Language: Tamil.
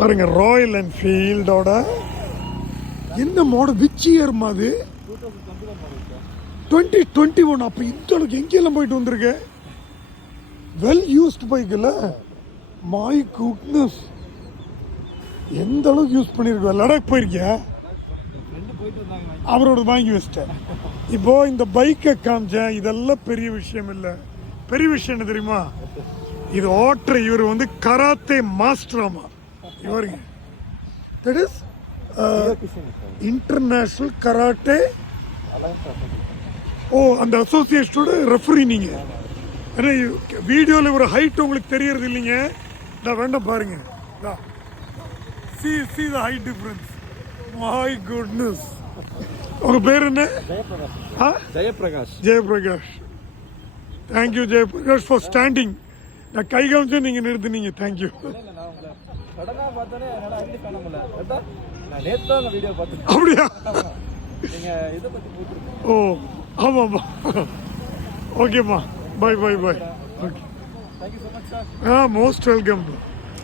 பாருங்க ராயல் என்ஃபீல்டோட என்ன மாடல் விச் இயர் அது 2021. அப்போ இந்த அளவுக்கு எங்கெல்லாம் போயிட்டு வந்திருக்கு. வெல் யூஸ்ட் பைக் இல்லை. மை குட்னஸ், எந்த அளவுக்கு யூஸ் பண்ணியிருக்க. லடாக் போயிருக்கியா? அவரோட வாங்கி வச்சிட்டேன். இப்போ இந்த பைக்கை காமிச்சேன். இதெல்லாம் பெரிய விஷயம் இல்லை. பெரிய விஷயம் என்ன தெரியுமா? இது ஓட்டுற இவர் வந்து கராத்தே மாஸ்டராமா. இவருங்க தட் இஸ் இன்டர்நேஷனல் கராட்டே அந்த அசோசியேஷனோட ரெஃபரி. நீங்க ஏன்னா வீடியோவில் ஒரு ஹைட் உங்களுக்கு தெரியறது இல்லைங்க. நான் வேண்டாம் பாருங்க. see the height difference. My goodness. உங்க பேர் என்ன? Jayaprakash. Jayaprakash. Thank you Jayaprakash for standing. நான் கை காமிச்சு நீங்க நிறுத்துனீங்க. தேங்க்யூ. அப்படியா? ஓ ஆமாம்மா. ஓகேம்மா, bye bye bye. Okay, most welcome.